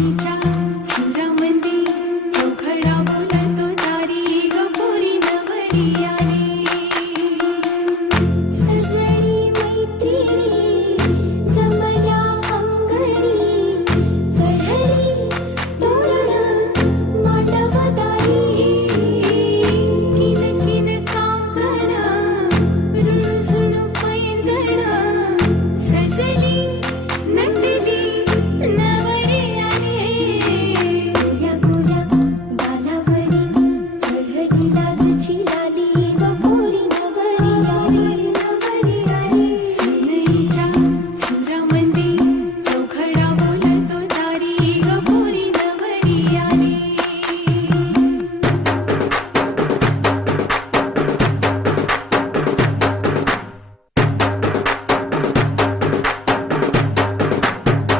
सुरमती चोखडा बोलतो तारी गोरी नवरी आली.